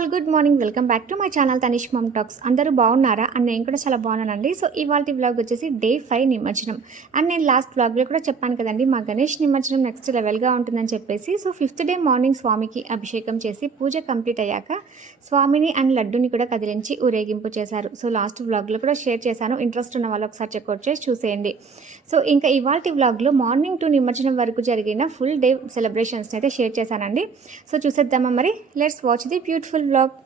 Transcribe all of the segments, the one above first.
All good morning. Welcome back to my channel Tanish mum talks. అందరూ బాగున్నారా? అండ్ నేను కూడా చాలా బాగున్నానండి. సో ఇవాళ వ్లాగ్ వచ్చేసి డే 5 నిమజ్జనం. అండ్ నేను లాస్ట్ వ్లాగ్లో కూడా చెప్పాను కదండి, మా గణేష్ నిమజ్జనం నెక్స్ట్ లెవెల్గా ఉంటుందని చెప్పేసి. సో 5th డే మార్నింగ్ స్వామికి అభిషేకం చేసి పూజ కంప్లీట్ అయ్యాక స్వామిని అండ్ లడ్డుని కూడా కదిలించి ఊరేగింపు చేశారు. సో లాస్ట్ వ్లాగ్లో కూడా షేర్ చేశాను. ఇంట్రెస్ట్ ఉన్న వాళ్ళు ఒకసారి చెక్అవుట్ చేసి చూసేయండి. సో ఇంకా ఇవాళ వ్లాగ్లో మార్నింగ్ టు నిమజ్జనం వరకు జరిగిన ఫుల్ డే సెలబ్రేషన్స్ని అయితే షేర్ చేశానండి. సో చూసేద్దామా మరి? Let's watch the beautiful vlog.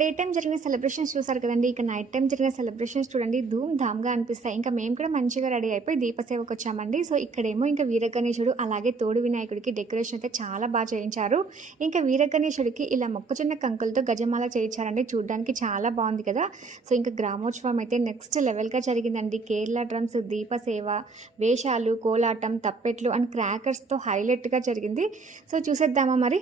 Day time జరిగిన సెలబ్రేషన్స్ చూసారు కదండి. ఇక నైట్ టైం జరిగిన సెలబ్రేషన్స్ చూడండి, ధూమ్ ధామ్గా అనిపిస్తాయి. ఇంకా మేము కూడా మంచిగా రెడీ అయిపోయి దీపసేవకు వచ్చామండి. సో ఇక్కడేమో ఇంకా వీరగణేశుడు అలాగే తోడు వినాయకుడికి డెకరేషన్ అయితే చాలా బాగా చేయించారు. ఇంకా వీరగణేశుడికి ఇలా మొక్కజొన్న కంకులతో గజమాల చేయించారండి. చూడడానికి చాలా బాగుంది కదా. సో ఇంకా గ్రామోత్సవం అయితే నెక్స్ట్ లెవెల్గా జరిగిందండి. కేరళ డ్రమ్స్, దీపసేవ, వేషాలు, కోలాటం, తప్పెట్లు అండ్ క్రాకర్స్తో హైలైట్గా జరిగింది. సో చూసేద్దామా మరి?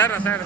సరే.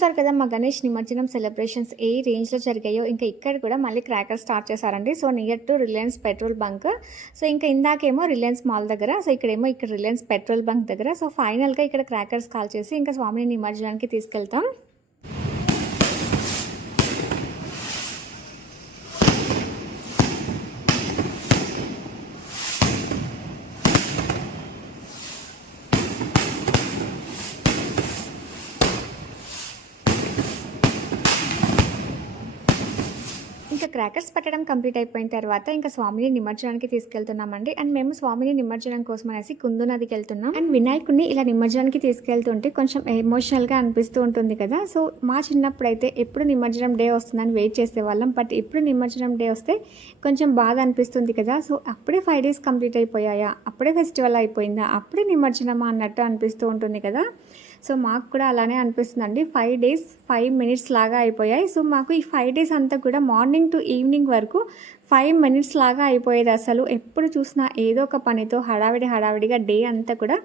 చూసారు కదా మా గణేష్ నిమజ్జనం సెలబ్రేషన్స్ ఏ రేంజ్లో జరిగాయో, ఇంకా ఇక్కడ కూడా మళ్ళీ క్రాకర్స్ స్టార్ట్ చేశారండి. So near to Reliance petrol bunk. So ఇంకా ఇందాకేమో రిలయన్స్ మాల్ దగ్గర, సో ఇక్కడ రిలయన్స్ పెట్రోల్ బంక్ దగ్గర. సో ఫైనల్గా ఇక్కడ క్రాకర్స్ కాల్ చేసి ఇంకా స్వామిని నిమజ్జనానికి తీసుకెళ్తాం. ఇంకా క్రాకర్స్ పెట్టడం కంప్లీట్ అయిపోయిన తర్వాత ఇంకా స్వామిని నిమజ్జనానికి తీసుకెళ్తున్నామండి. అండ్ మేము స్వామిని నిమజ్జనం కోసం అనేసి కుందు నదికి వెళ్తున్నాం. అండ్ వినాయకుడిని ఇలా నిమజ్జనానికి తీసుకెళ్తుంటే కొంచెం ఎమోషనల్గా అనిపిస్తూ ఉంటుంది కదా. సో మా చిన్నప్పుడు అయితే ఎప్పుడు నిమజ్జనం డే వస్తుందని వెయిట్ చేసేవాళ్ళం. బట్ ఇప్పుడు నిమజ్జనం డే వస్తే కొంచెం బాధ అనిపిస్తుంది కదా. సో అప్పుడే 5 days కంప్లీట్ అయిపోయాయా, అప్పుడే ఫెస్టివల్ అయిపోయిందా, అప్పుడే నిమజ్జనమా అన్నట్టు అనిపిస్తూ ఉంటుంది కదా. సో మాకు కూడా అలానే అనిపిస్తుందండి. 5 days 5 minutes లాగా అయిపోయాయి. సో మాకు ఈ 5 days అంతా కూడా మార్నింగ్ టు ఈవినింగ్ వరకు 5 minutes లాగా అయిపోయేది. అసలు ఎప్పుడు చూసినా ఏదో ఒక పనితో హడావిడిగా డే అంతా కూడా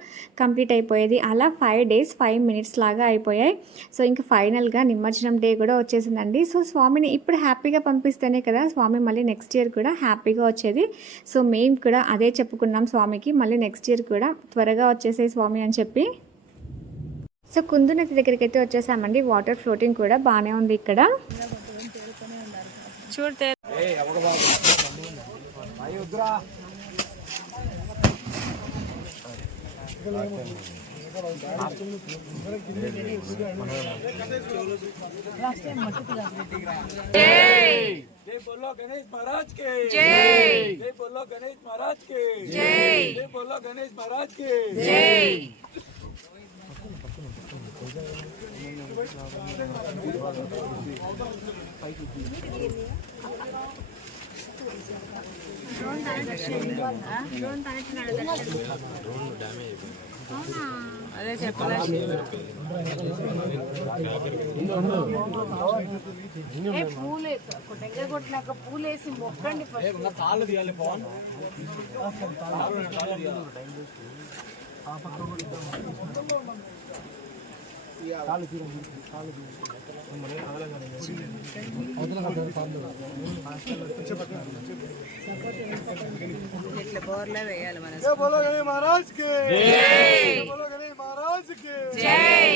కంప్లీట్ అయిపోయేది. అలా 5 days 5 minutes లాగా అయిపోయాయి. సో ఇంకా ఫైనల్గా నిమజ్జనం డే కూడా వచ్చేసిందండి. సో స్వామిని ఇప్పుడు హ్యాపీగా పంపిస్తేనే కదా స్వామి మళ్ళీ నెక్స్ట్ ఇయర్ కూడా హ్యాపీగా వచ్చేది. సో మేము కూడా అదే చెప్పుకున్నాం స్వామికి, మళ్ళీ నెక్స్ట్ ఇయర్ కూడా త్వరగా వచ్చేసే స్వామి అని చెప్పి. సో కుందు నది దగ్గరికి అయితే వచ్చేసామండి. వాటర్ ఫ్లోటింగ్ కూడా బాగానే ఉంది ఇక్కడ. చూడతే जय बोलो गणेश महाराज के जय, जय बोलो गणेश महाराज के जय, जय बोलो गणेश महाराज के जय. అదే చెప్పలే పూలే దగ్గర కొట్టినాక పూలేసి మొక్కండి తాళ్ళు తీయాలి పవన్ ఇట్లా బోర్లో వేయాలి మన. जय बोलो गणेश महाराज के जय, बोलो गणेश महाराज के जय.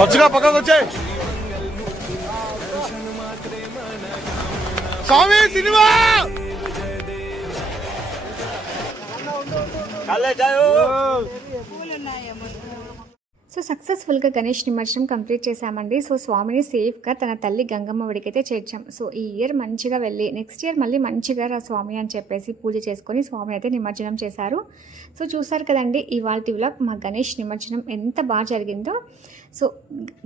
వచ్చుగా పక్కకు వచ్చే స్వామి సినిమా సో సక్సెస్ఫుల్గా గణేష్ నిమజ్జనం కంప్లీట్ చేశామండి. సో స్వామిని సేఫ్గా తన తల్లి గంగమ్మ ఒడికైతే చేర్చాం. సో ఈ ఇయర్ మంచిగా వెళ్ళి నెక్స్ట్ ఇయర్ మళ్ళీ మంచిగా రా స్వామి అని చెప్పేసి పూజ చేసుకొని స్వామిని అయితే నిమజ్జనం చేశారు. సో చూసారు కదండి ఇవాల్టి వ్లాగ్ మా గణేష్ నిమజ్జనం ఎంత బాగా జరిగిందో. సో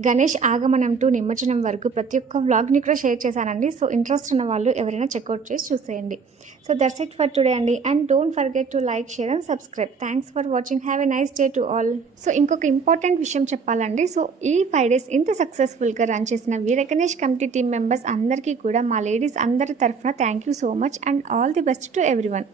గణేష్ ఆగమనం టు నిమజ్జనం వరకు ప్రతి ఒక్క వ్లాగ్ని కూడా షేర్ చేశానండి. సో ఇంట్రెస్ట్ ఉన్న వాళ్ళు ఎవరైనా చెక్అవుట్ చేసి చూసేయండి. So that's it for today అండి. And don't forget to like, share and subscribe. Thanks for watching. Have a nice day to all. So ఇంకొక ఇంపార్టెంట్ విషయం చెప్పాలండి. సో ఈ 5 days ఇంత సక్సెస్ఫుల్గా రన్ చేసిన వీర గణేష్ కమిటీ టీమ్ మెంబర్స్ అందరికీ కూడా మా లేడీస్ అందరి తరఫున thank you so much and all the best to everyone.